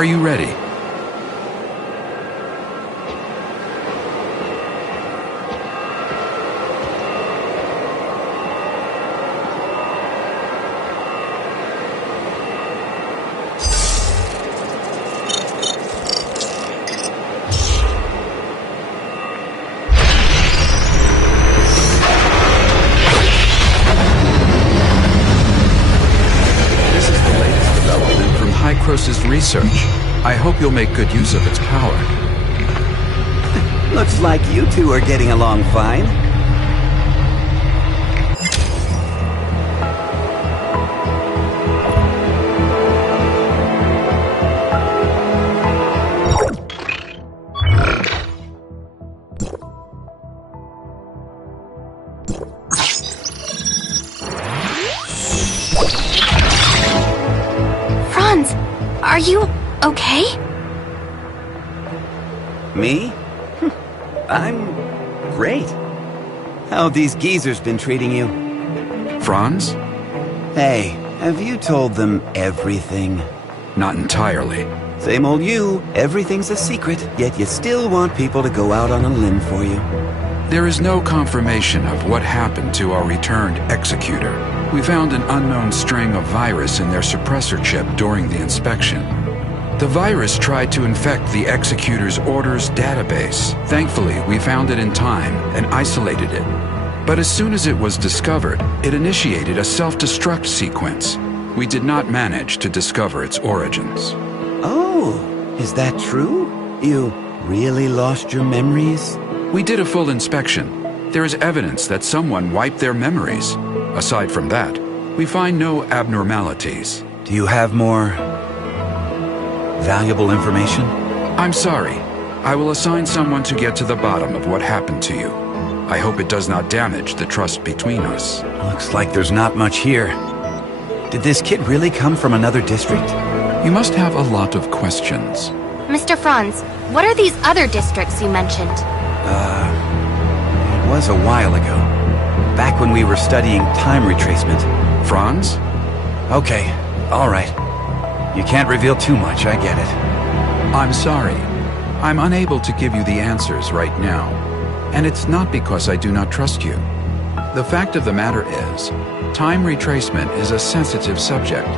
Are you ready? Research. I hope you'll make good use of its power. Looks like you two are getting along fine. Are you okay? Me? I'm great. How have these geezers been treating you? Franz? Hey, have you told them everything? Not entirely. Same old you. Everything's a secret, yet you still want people to go out on a limb for you. There is no confirmation of what happened to our returned executor. We found an unknown string of virus in their suppressor chip during the inspection. The virus tried to infect the executor's orders database. Thankfully, we found it in time and isolated it. But as soon as it was discovered, it initiated a self-destruct sequence. We did not manage to discover its origins. Oh, is that true? You really lost your memories? We did a full inspection. There is evidence that someone wiped their memories. Aside from that, we find no abnormalities. Do you have more valuable information? I'm sorry. I will assign someone to get to the bottom of what happened to you. I hope it does not damage the trust between us. Looks like there's not much here. Did this kid really come from another district? You must have a lot of questions. Mr. Franz, what are these other districts you mentioned? It was a while ago. Back when we were studying time retracement. Franz? Okay, all right. You can't reveal too much, I get it. I'm sorry. I'm unable to give you the answers right now. And it's not because I do not trust you. The fact of the matter is, time retracement is a sensitive subject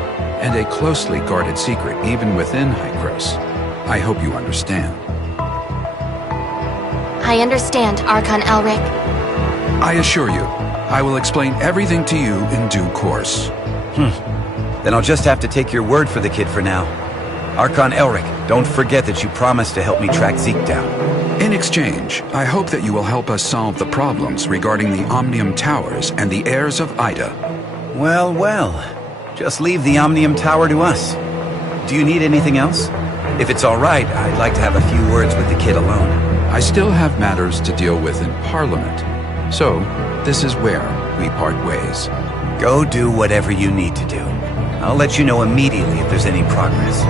and a closely guarded secret even within Hykros. I hope you understand. I understand, Archon Elric. I assure you, I will explain everything to you in due course. Then I'll just have to take your word for the kid for now. Archon Elric, don't forget that you promised to help me track Zeke down. In exchange, I hope that you will help us solve the problems regarding the Omnium Towers and the heirs of Ida. Well, well. Just leave the Omnium Tower to us. Do you need anything else? If it's all right, I'd like to have a few words with the kid alone. I still have matters to deal with in Parliament. So, this is where we part ways. Go do whatever you need to do. I'll let you know immediately if there's any progress.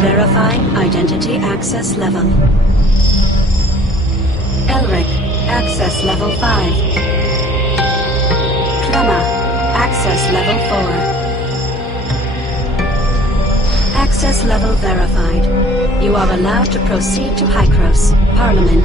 Verifying identity access level. Elric, access level 5. Plummer, access level 4. Access level verified. You are allowed to proceed to Hykros, Parliament.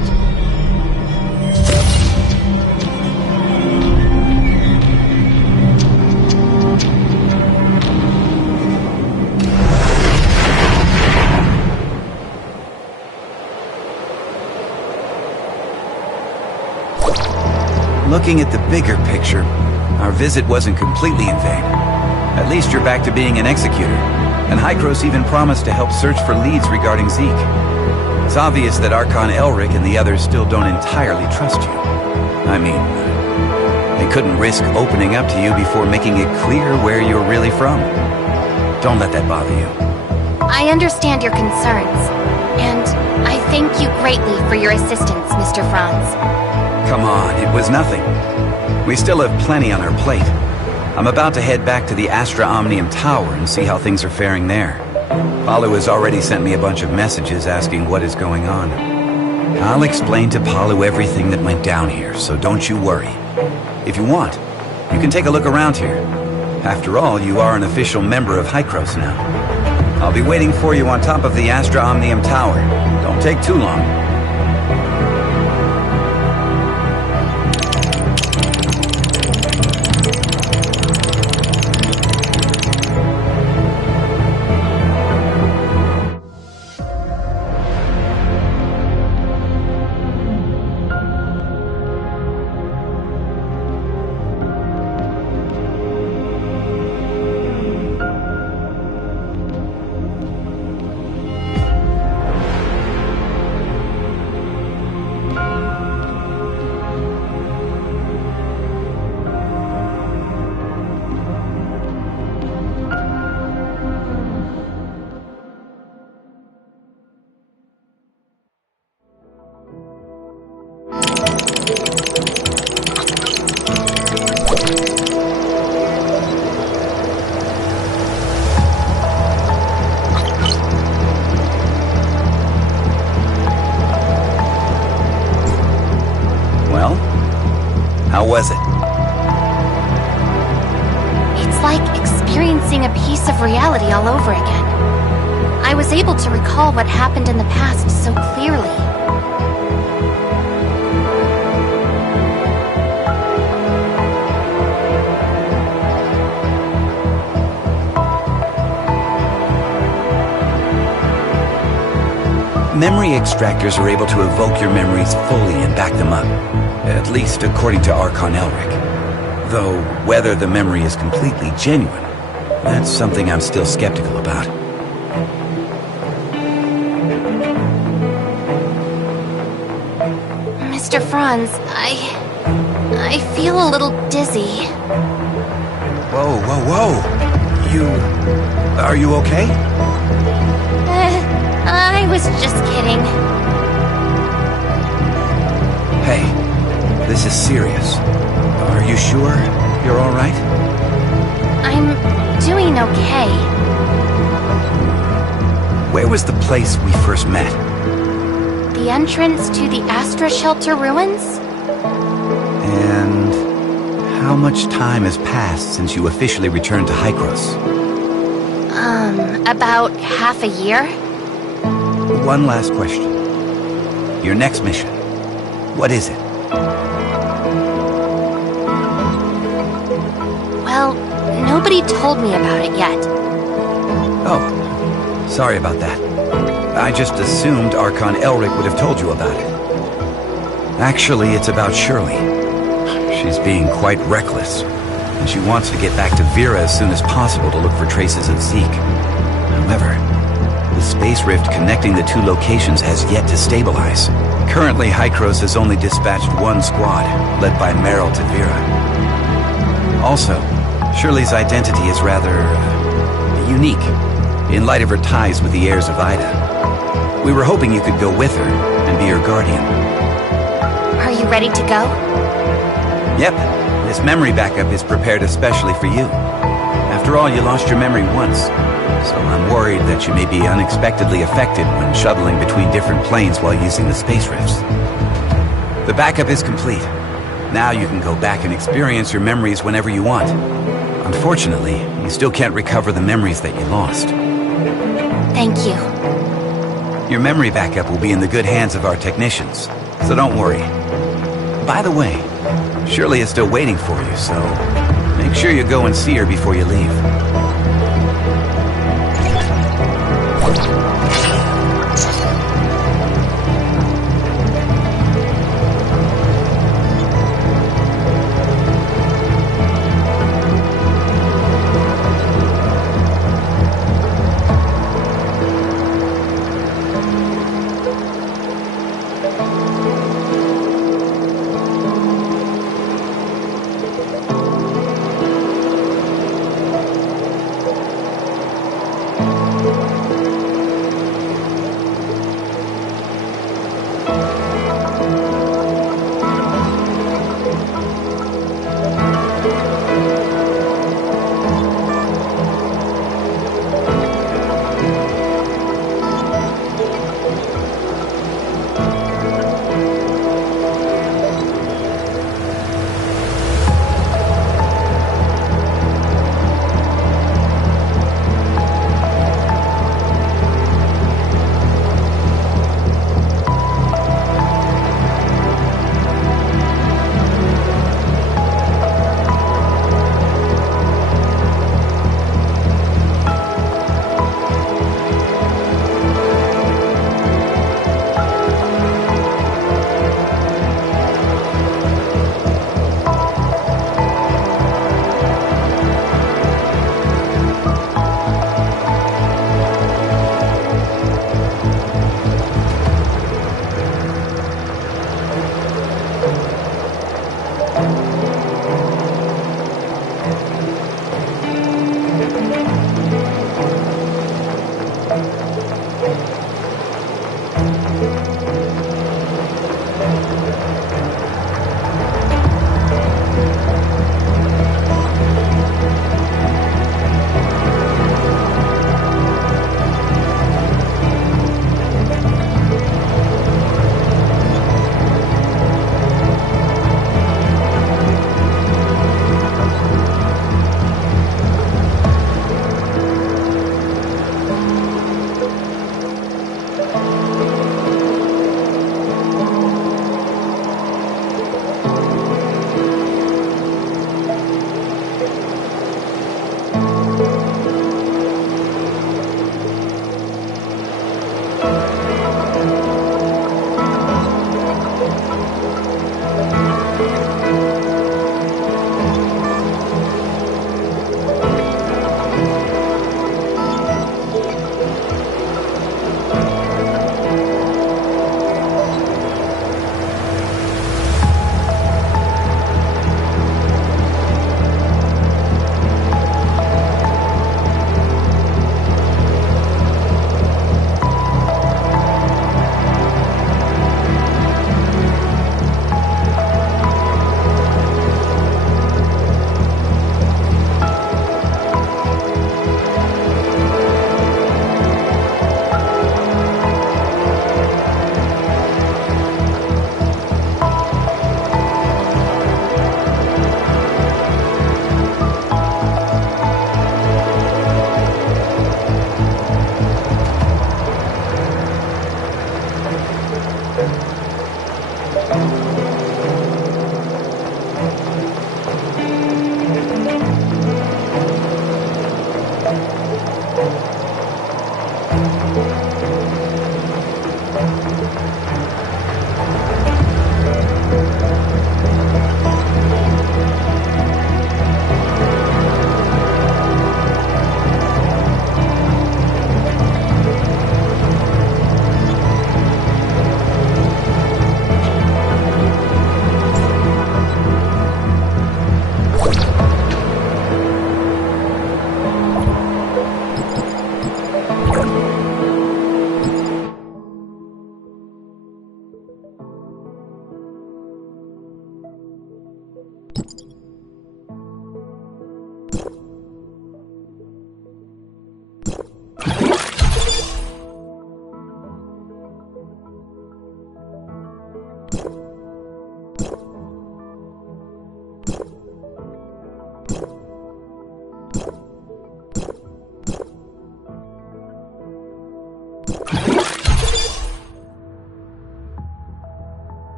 Looking at the bigger picture, our visit wasn't completely in vain. At least you're back to being an executor, and Hykros even promised to help search for leads regarding Zeke. It's obvious that Archon Elric and the others still don't entirely trust you. I mean, they couldn't risk opening up to you before making it clear where you're really from. Don't let that bother you. I understand your concerns, and I thank you greatly for your assistance, Mr. Franz. Come on, it was nothing. We still have plenty on our plate. I'm about to head back to the Astra Omnium Tower and see how things are faring there. Palu has already sent me a bunch of messages asking what is going on. I'll explain to Palu everything that went down here, so don't you worry. If you want, you can take a look around here. After all, you are an official member of Hykros now. I'll be waiting for you on top of the Astra Omnium Tower. Don't take too long. How was it? It's like experiencing a piece of reality all over again. I was able to recall what happened in the past so clearly. Memory extractors are able to evoke your memories fully and back them up. At least according to Archon Elric. Though, whether the memory is completely genuine, that's something I'm still skeptical about. Mr. Franz, I feel a little dizzy. Whoa, whoa, whoa! Are you okay? I was just kidding. Hey, this is serious. Are you sure you're all right? I'm doing okay. Where was the place we first met? The entrance to the Astra Shelter ruins? And how much time has passed since you officially returned to Hykros? About half a year? One last question. Your next mission, what is it? Well, nobody told me about it yet. Oh, sorry about that. I just assumed Archon Elric would have told you about it. Actually, it's about Shirley. She's being quite reckless, and she wants to get back to Vera as soon as possible to look for traces of Zeke. However, the space rift connecting the two locations has yet to stabilize. Currently, Hykros has only dispatched one squad, led by Meryl to Vera. Also, Shirley's identity is rather unique, in light of her ties with the heirs of Ida. We were hoping you could go with her and be her guardian. Are you ready to go? Yep, this memory backup is prepared especially for you. After all, you lost your memory once, so I'm worried that you may be unexpectedly affected when shuttling between different planes while using the space rifts. The backup is complete. Now you can go back and experience your memories whenever you want. Unfortunately, you still can't recover the memories that you lost. Thank you. Your memory backup will be in the good hands of our technicians, so don't worry. By the way, Shirley is still waiting for you, so make sure you go and see her before you leave.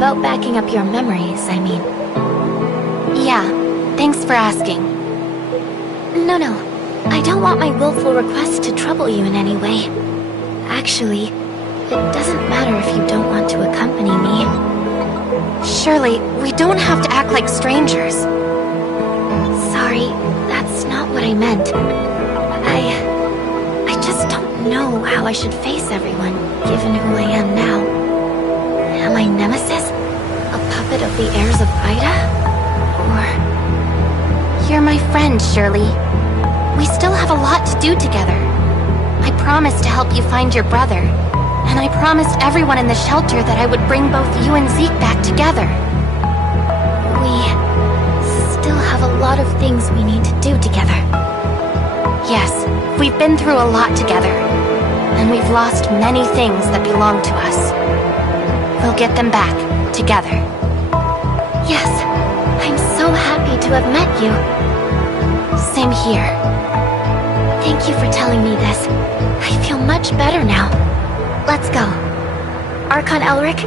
About backing up your memories, I mean. Yeah, thanks for asking. No, I don't want my willful request to trouble you in any way. Actually, it doesn't matter if you don't want to accompany me. Surely, we don't have to act like strangers. Sorry, that's not what I meant. I just don't know how I should face everyone, given who I am now. Am I Nemesis? A puppet of the heirs of Ida? Or... You're my friend, Shirley. We still have a lot to do together. I promised to help you find your brother, and I promised everyone in the shelter that I would bring both you and Zeke back together. We still have a lot of things we need to do together. Yes, we've been through a lot together, and we've lost many things that belong to us. We'll get them back, together. Yes, I'm so happy to have met you. Same here. Thank you for telling me this. I feel much better now. Let's go. Archon Elric,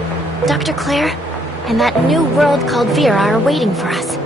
Dr. Claire, and that new world called Vera are waiting for us.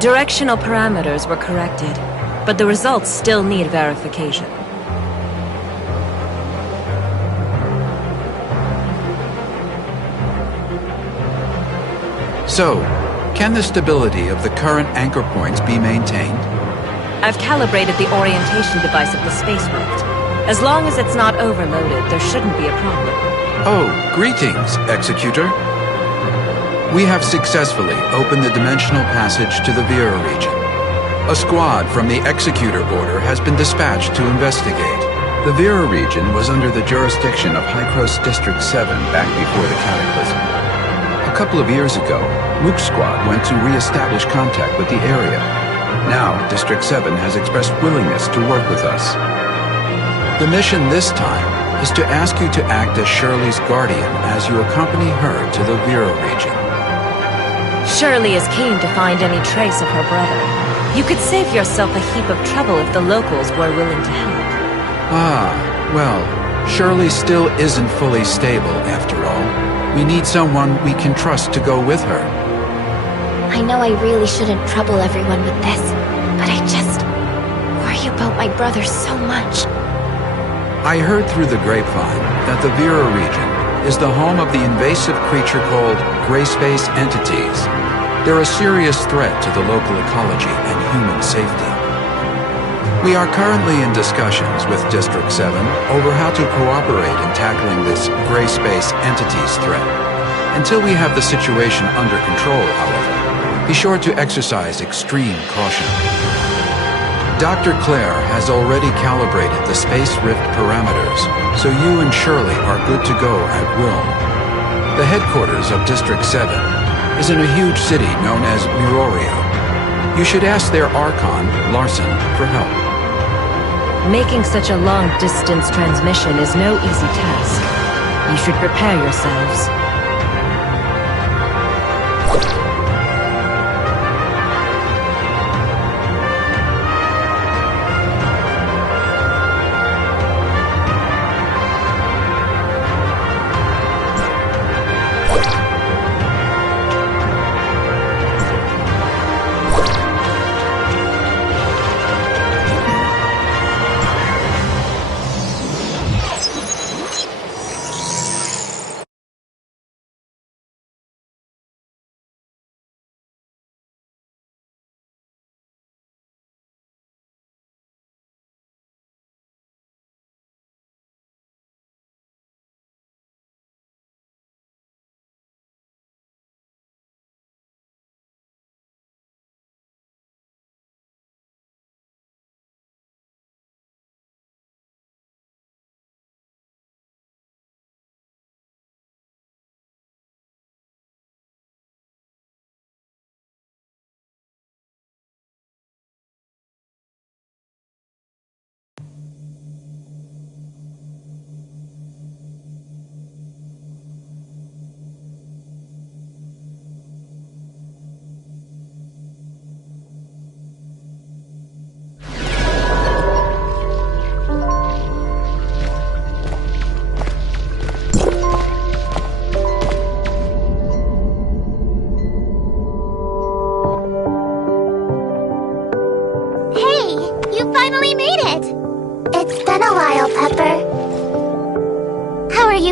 Directional parameters were corrected, but the results still need verification. So, can the stability of the current anchor points be maintained? I've calibrated the orientation device of the spacecraft. As long as it's not overloaded, there shouldn't be a problem. Oh, greetings, Executor. We have successfully opened the dimensional passage to the Vera region. A squad from the Executor Order has been dispatched to investigate. The Vera region was under the jurisdiction of Hycros District 7 back before the Cataclysm. A couple of years ago, Mook's squad went to re-establish contact with the area. Now, District 7 has expressed willingness to work with us. The mission this time is to ask you to act as Shirley's guardian as you accompany her to the Vera region. Shirley is keen to find any trace of her brother. You could save yourself a heap of trouble if the locals were willing to help. Ah, well, Shirley still isn't fully stable after all. We need someone we can trust to go with her. I know I really shouldn't trouble everyone with this, but I just worry about my brother so much. I heard through the grapevine that the Vera region is the home of the invasive creature called gray space entities. They're a serious threat to the local ecology and human safety. We are currently in discussions with District 7 over how to cooperate in tackling this gray space entities threat. Until we have the situation under control, however, be sure to exercise extreme caution. Dr. Claire has already calibrated the space rift parameters, so you and Shirley are good to go at will. The headquarters of District 7 is in a huge city known as Miroria. You should ask their Archon, Larson, for help. Making such a long-distance transmission is no easy task. You should prepare yourselves.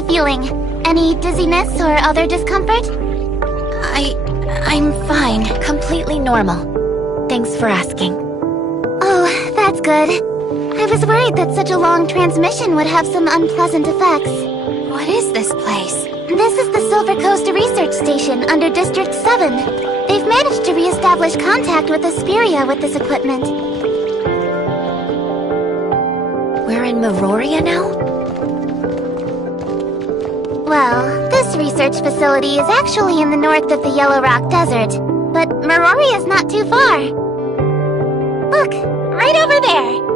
Feeling? Any dizziness or other discomfort? I'm fine. Completely normal. Thanks for asking. Oh, that's good. I was worried that such a long transmission would have some unpleasant effects. What is this place? This is the Silver Coast Research Station under District 7. They've managed to re-establish contact with Asperia with this equipment. We're in Miroria now? Well, this research facility is actually in the north of the Yellow Rock Desert, but Miroria is not too far. Look, right over there.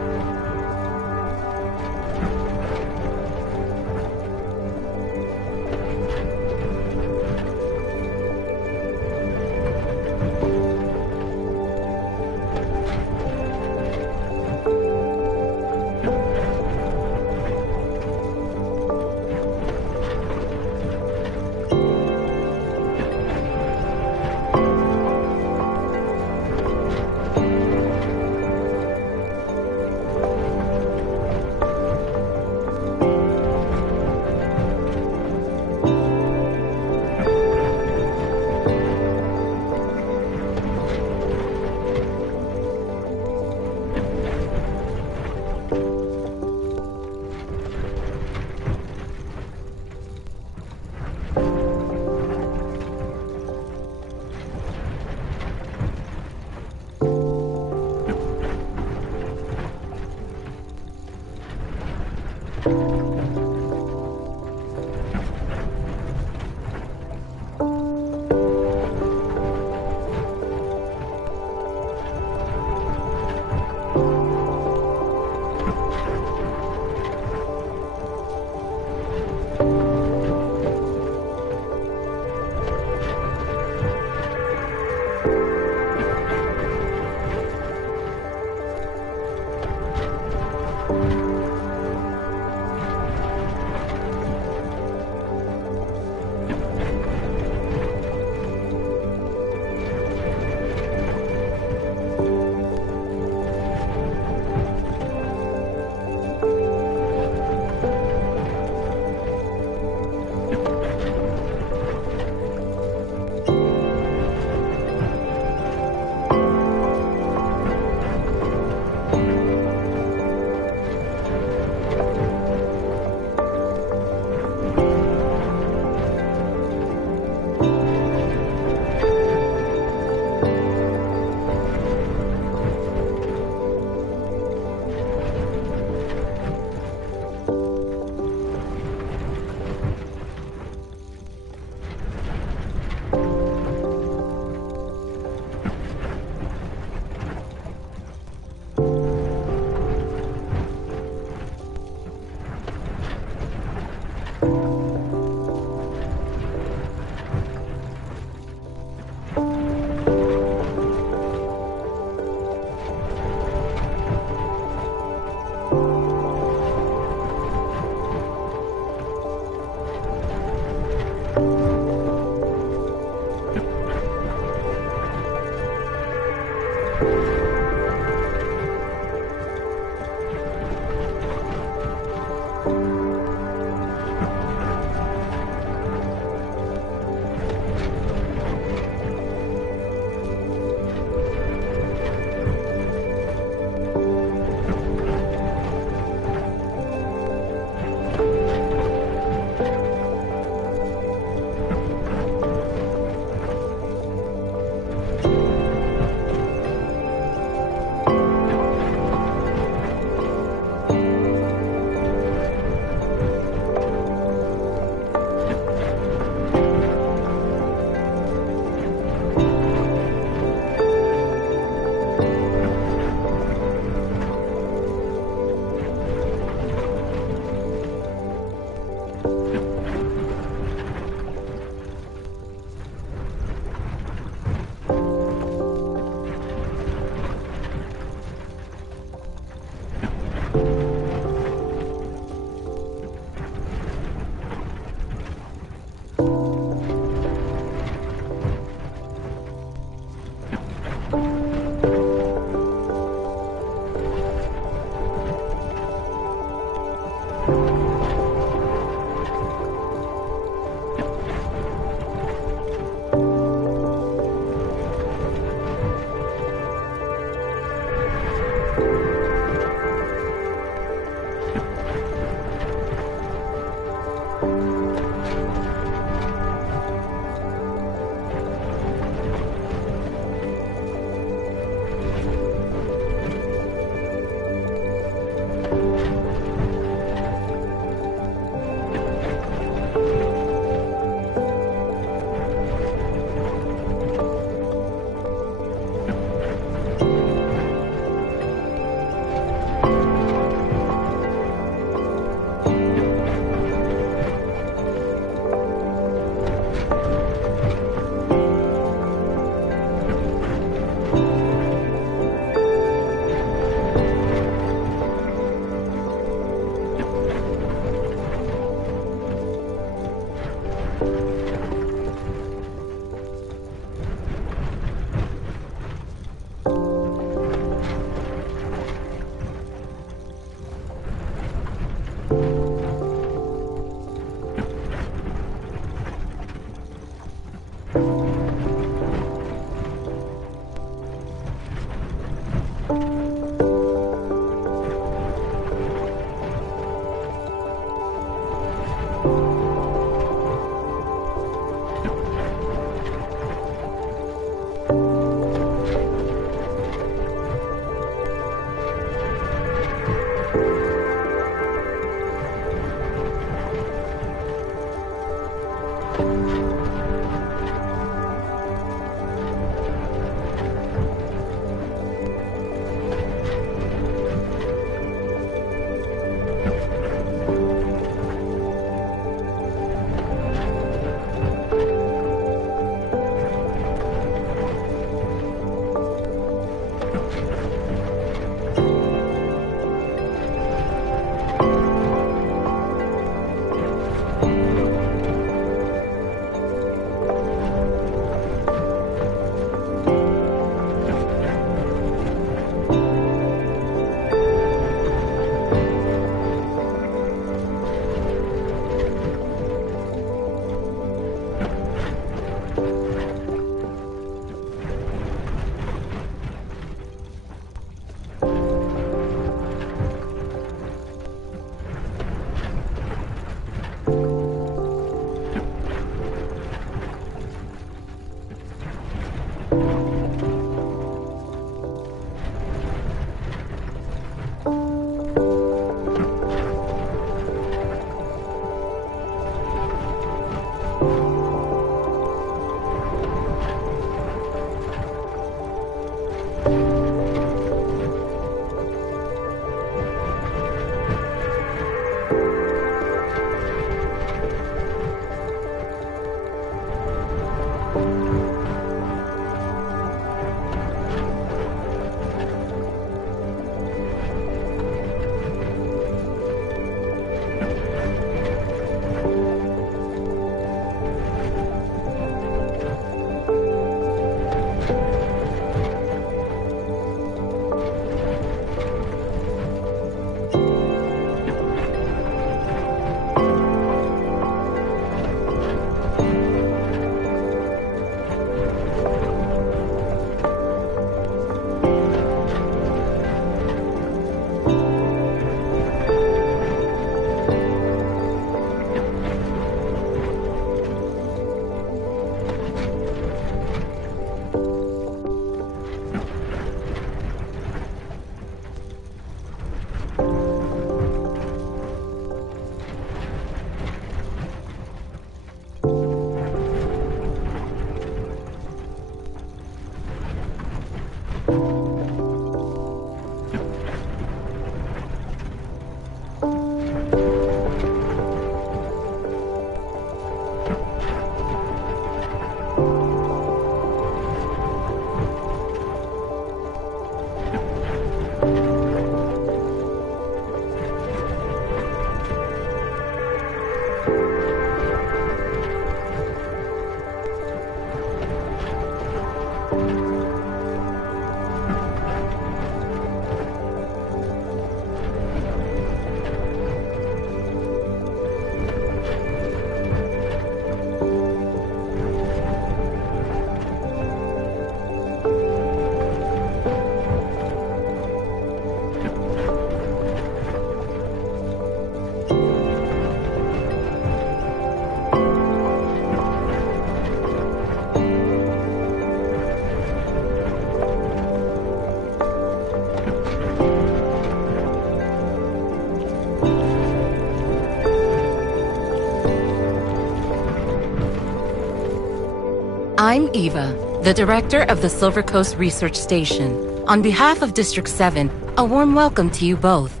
I'm Eva, the director of the Silver Coast Research Station. On behalf of District 7, a warm welcome to you both.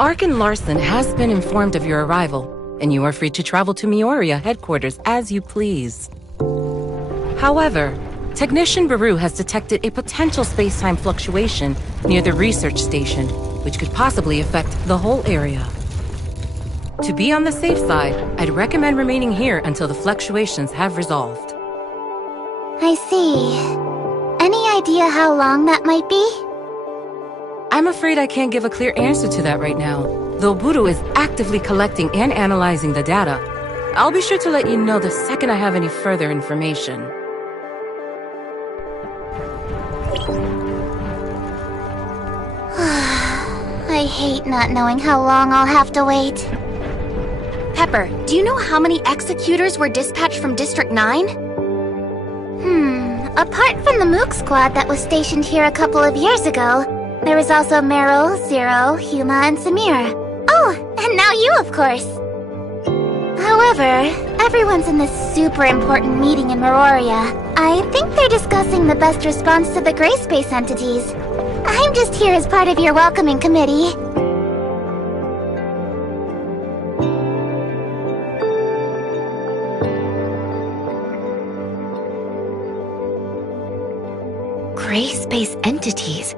Arkin Larson has been informed of your arrival, and you are free to travel to Mioria headquarters as you please. However, Technician Baru has detected a potential space-time fluctuation near the research station, which could possibly affect the whole area. To be on the safe side, I'd recommend remaining here until the fluctuations have resolved. I see. Any idea how long that might be? I'm afraid I can't give a clear answer to that right now, though Buru is actively collecting and analyzing the data. I'll be sure to let you know the second I have any further information. I hate not knowing how long I'll have to wait. Pepper, do you know how many executors were dispatched from District 9? Apart from the Mook squad that was stationed here a couple of years ago, there was also Meryl, Zero, Huma, and Samir. Oh, and now you, of course. However, everyone's in this super important meeting in Meroria. I think they're discussing the best response to the gray space entities. I'm just here as part of your welcoming committee. Gray space entities.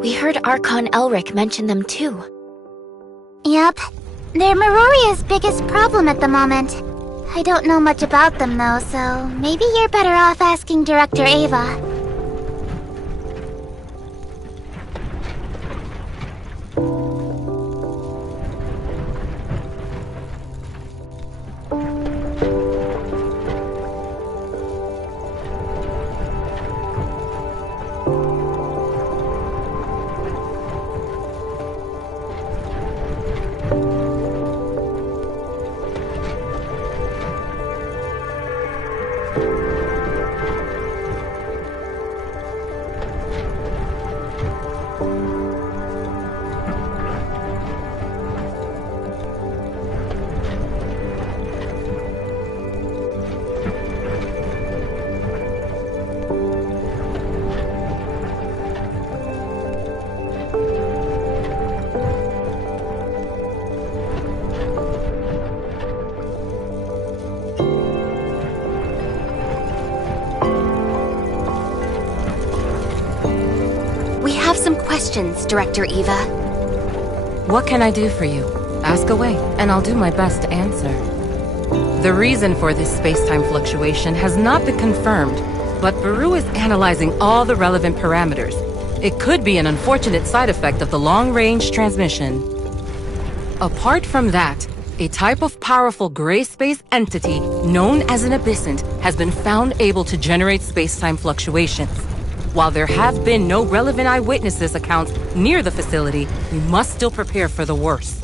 We heard Archon Elric mention them too. Yep. They're Meroria's biggest problem at the moment. I don't know much about them though, so maybe you're better off asking Director Ava. Questions, Director Eva. What can I do for you? Ask away, and I'll do my best to answer. The reason for this space-time fluctuation has not been confirmed, but Baru is analyzing all the relevant parameters. It could be an unfortunate side effect of the long-range transmission. Apart from that, a type of powerful gray space entity known as an abyssant has been found able to generate space-time fluctuations. While there have been no relevant eyewitnesses accounts near the facility, we must still prepare for the worst.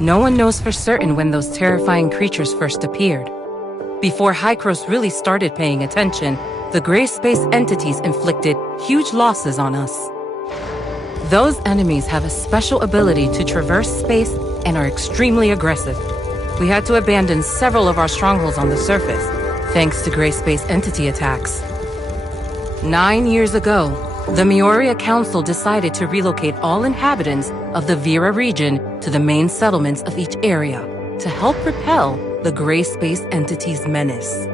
No one knows for certain when those terrifying creatures first appeared. Before Hykros really started paying attention, the gray space entities inflicted huge losses on us. Those enemies have a special ability to traverse space and are extremely aggressive. We had to abandon several of our strongholds on the surface, thanks to gray space entity attacks. 9 years ago, the Mioria Council decided to relocate all inhabitants of the Vera region to the main settlements of each area to help repel the gray space entity's menace.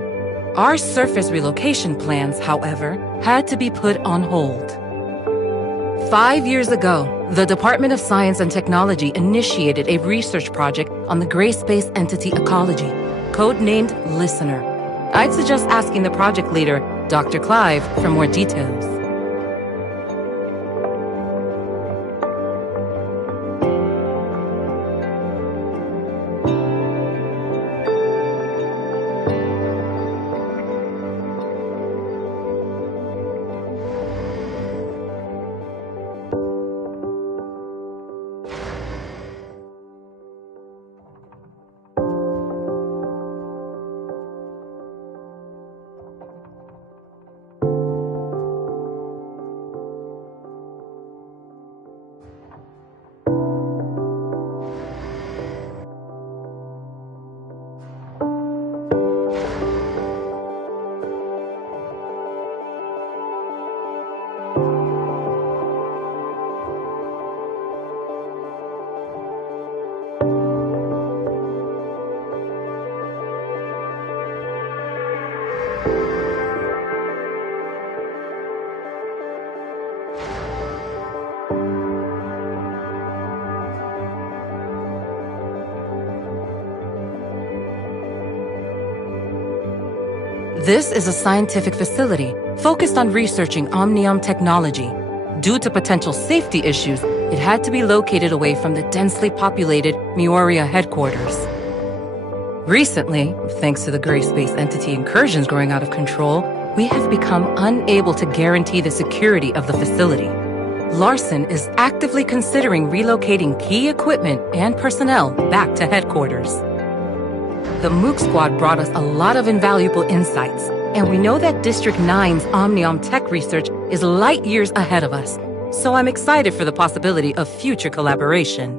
Our surface relocation plans, however, had to be put on hold. 5 years ago, the Department of Science and Technology initiated a research project on the gray space entity ecology, codenamed Listener. I'd suggest asking the project leader, Dr. Clive, for more details. This is a scientific facility focused on researching omniome technology. Due to potential safety issues, it had to be located away from the densely populated Mioria headquarters. Recently, thanks to the gray space entity incursions growing out of control, we have become unable to guarantee the security of the facility. Larson is actively considering relocating key equipment and personnel back to headquarters. The Mook Squad brought us a lot of invaluable insights, and we know that District 9's Omniome tech research is light years ahead of us, so I'm excited for the possibility of future collaboration.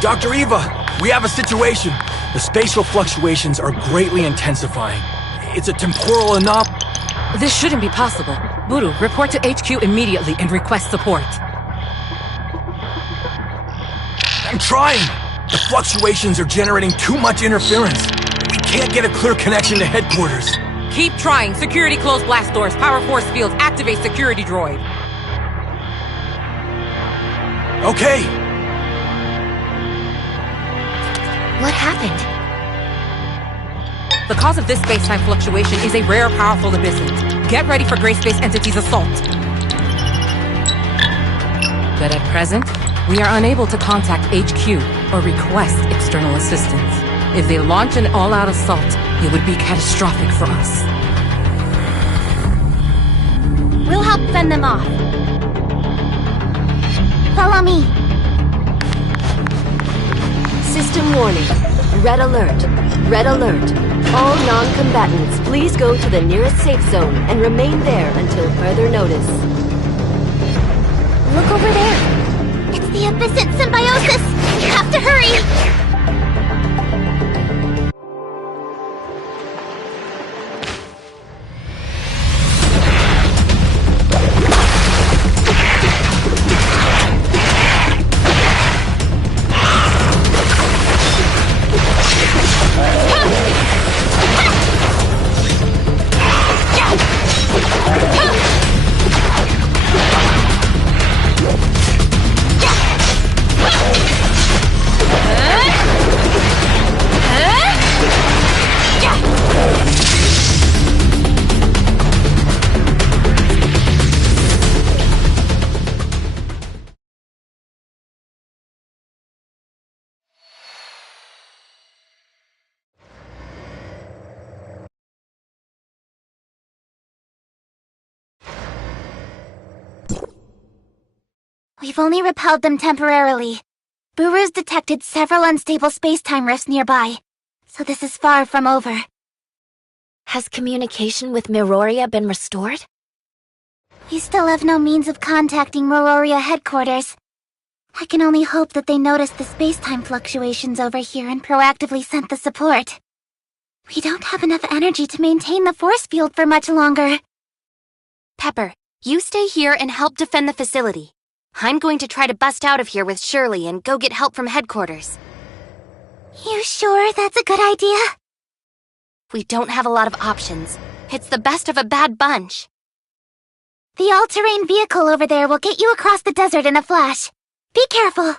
Dr. Eva, we have a situation. The spatial fluctuations are greatly intensifying. It's a temporal anomaly. This shouldn't be possible. Buru, report to HQ immediately and request support. I'm trying! The fluctuations are generating too much interference. We can't get a clear connection to headquarters. Keep trying. Security close blast doors. Power force fields. Activate security droid. Okay. What happened? The cause of this space-time fluctuation is a rare, powerful abyssal. Get ready for Gray Space Entity's assault. But at present, we are unable to contact HQ or request external assistance. If they launch an all-out assault, it would be catastrophic for us. We'll help fend them off. Follow me. System warning. Red alert. Red alert. All non-combatants, please go to the nearest safe zone and remain there until further notice. Look over there. It's the Abyssate symbiosis. We have to hurry. We've only repelled them temporarily. Buru's detected several unstable space-time rifts nearby, so this is far from over. Has communication with Miroria been restored? We still have no means of contacting Miroria headquarters. I can only hope that they noticed the space-time fluctuations over here and proactively sent the support. We don't have enough energy to maintain the force field for much longer. Pepper, you stay here and help defend the facility. I'm going to try to bust out of here with Shirley and go get help from headquarters. You sure that's a good idea? We don't have a lot of options. It's the best of a bad bunch. The all-terrain vehicle over there will get you across the desert in a flash. Be careful.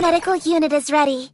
Medical unit is ready.